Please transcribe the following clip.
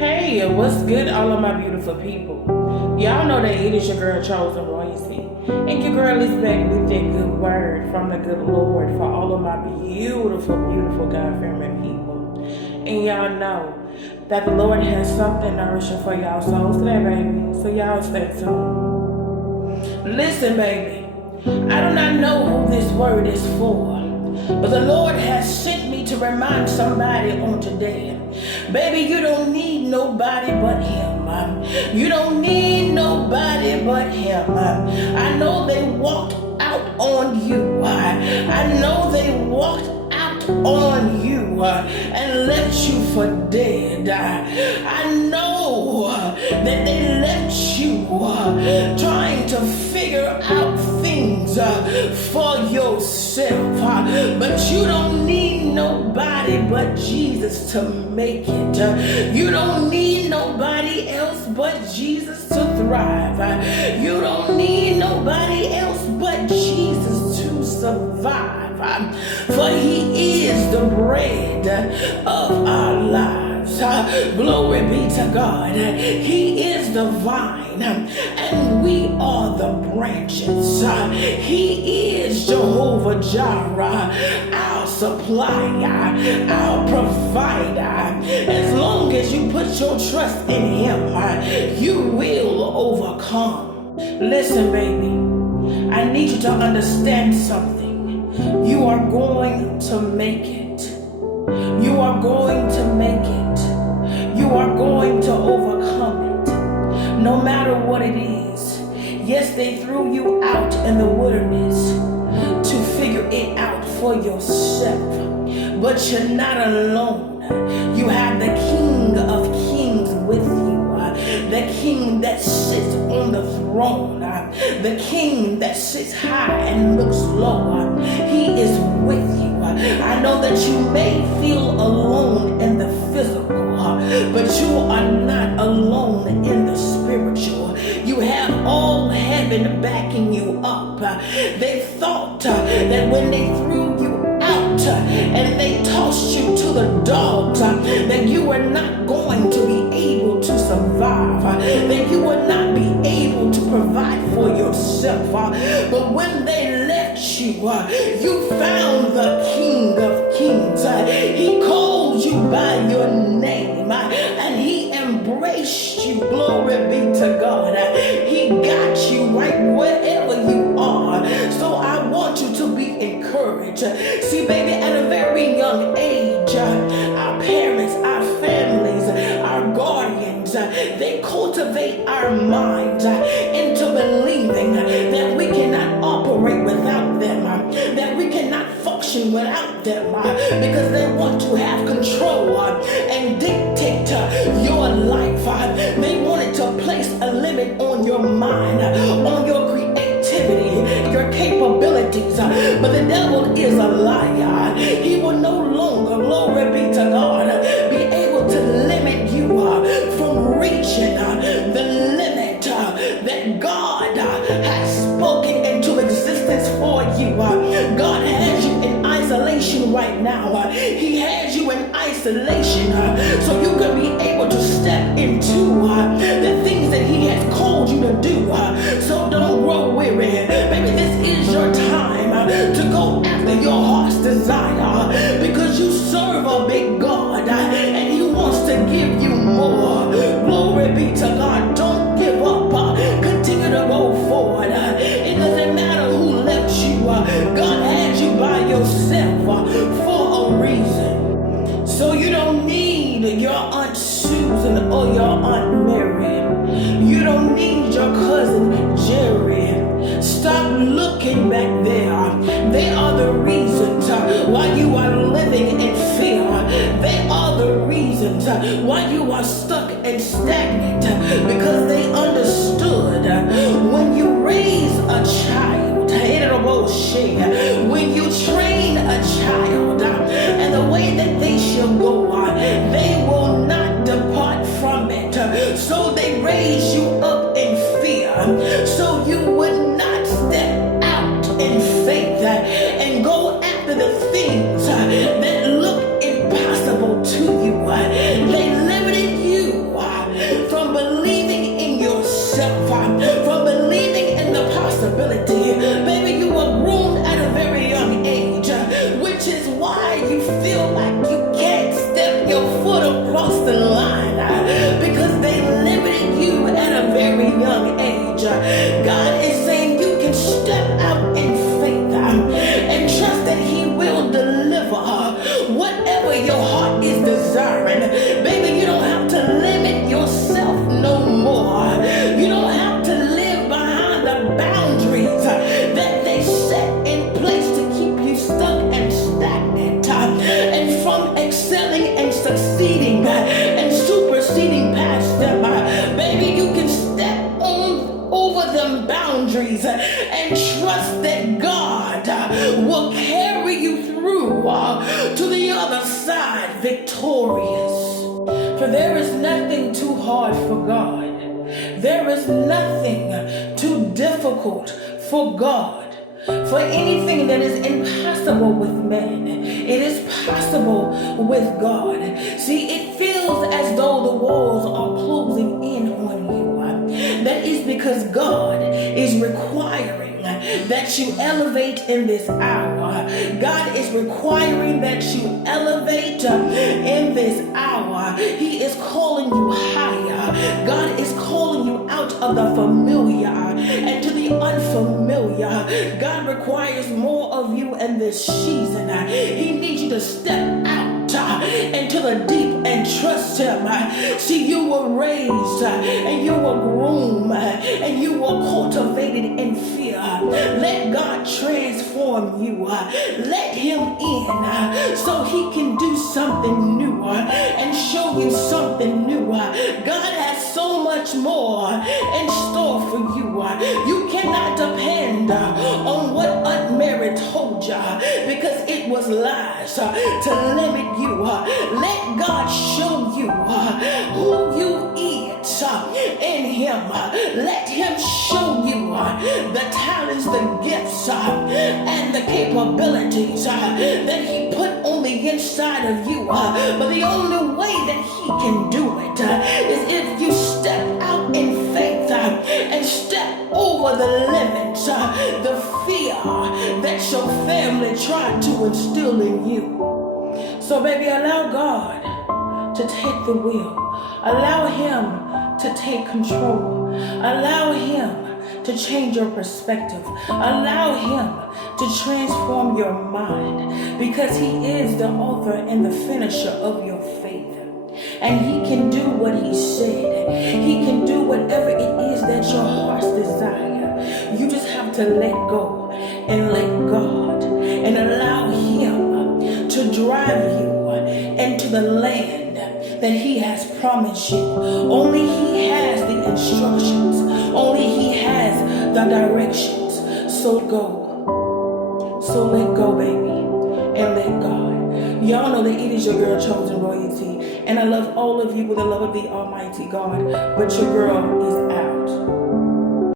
Hey, what's good, all of my beautiful people? Y'all know that it is your girl Chosen Royalty, and your girl is back with that good word from the good Lord for all of my beautiful, beautiful God-fearing people. And y'all know that the Lord has something nourishing for y'all souls today, baby. So y'all stay tuned. Listen, baby, I do not know who this word is for, but the Lord has sent me to remind somebody on today. Baby, you don't need nobody but Him. You don't need nobody but Him. I know they walked out on you. I know they walked out on you and left you for dead. I know that they left you trying to figure out things for yourself. But you don't need nobody but Jesus to make it. You don't need nobody else but Jesus to thrive. You don't need nobody else but Jesus to survive. For He is the bread of our lives. Glory be to God. He is the vine and we are the branches. He is Jehovah Jireh, our supplier, our provider. As long as you put your trust in Him, you will overcome. Listen, baby, I need you to understand something. You are going to make it. You are going to make it. You are going to overcome it. No matter what it is. Yes, they threw you out in the wilderness to figure it out for yourself. But you're not alone. You have the King of Kings with you. The King that sits on the throne. The King that sits high and looks low. He is with you. I know that you may feel alone in the physical, but you are not alone in the spiritual. You have all heaven backing you up. They thought that when they threw you out and they tossed you to the dogs, that you were not going to be able to survive, that you would not be able to provide for yourself. But when they left you, you found the King of Kings. He called you by your name and He embraced you. Glory be to God. He got you right wherever you are. So I want you to be encouraged. See, baby, at a very young age, our parents, our families, our guardians, they cultivate our minds into believing that we cannot operate without them, that we cannot function without them, because they want to have control and dictate your life. They wanted to place a limit on your mind, on your creativity, your capabilities. But the devil is a liar. He will no longer, glory be to God, be able to limit you from reaching the limit that God has spoken into existence for you. God has you in isolation right now. He has you in isolation so you can be able to step into the things that He has called you to do. So don't grow weary. Baby, this is your time to go after your heart's desire, because you serve a big God and He wants to give you more. Glory be to God. Don't give up. Continue to go forward. It doesn't matter who left you. God has you by yourself for a reason. So you don't need your Aunt Susan or your Aunt Mary. You don't need your cousin Jerry. Stop looking back there. They are the reasons why you are living in fear. They are the reasons why you are stuck and stagnant, because they understood when you raise a child, when you train a child and the way that they shall go, they will not depart from it. So they raise you up in fear, so you would not step out in faith and go after the things that look impossible to you. They limited you foot across the line because they limited you at a very young age. God is saying you can step out in faith and trust that He will deliver whatever your heart is desiring. Baby, you don't have to limit yourself no more. You don't have to live behind the boundaries that they set in place to keep you stuck and stagnant and from excelling and succeeding and superseding past them. Baby, you can step on over them boundaries and trust that God will carry you through to the other side victorious. For there is nothing too hard for God. There is nothing too difficult for God. For anything that is impossible with man, it is possible with God. See, it feels as though the walls are closing in on you. That is because God is requiring that you elevate in this hour. God is requiring that you elevate in this hour. He is calling you higher. God is calling you out of the familiar and to the unfamiliar. God requires more of you in this season. He needs you to step out into the deep and trust Him. See, you were raised and you were groomed and you were cultivated in fear. Let God transform you. Let Him in so He can do something new and show you something new. God has so much more in store for you. You cannot depend on what Aunt Mary told you because it was lies to limit you. Let God show you who you is in Him. Let Him show you the talents, the gifts, and the capabilities that He put on the inside of you. But the only way that He can do it is if you step out in faith and step over the limits, the fear that your family tried to instill in you. So baby, allow God to take the wheel. Allow Him to take control. Allow Him to change your perspective. Allow Him to transform your mind because He is the author and the finisher of your faith. And He can do what He said. He can do whatever it is that your heart's desire. You just have to let go and let God and allow Him to drive you into the land that He has promised you. Only He has the instructions. Only He has the directions. So go. So let go, baby, and let God. Y'all know that it is your girl, Chosen Royalty. And I love all of you with the love of the Almighty God. But your girl is out.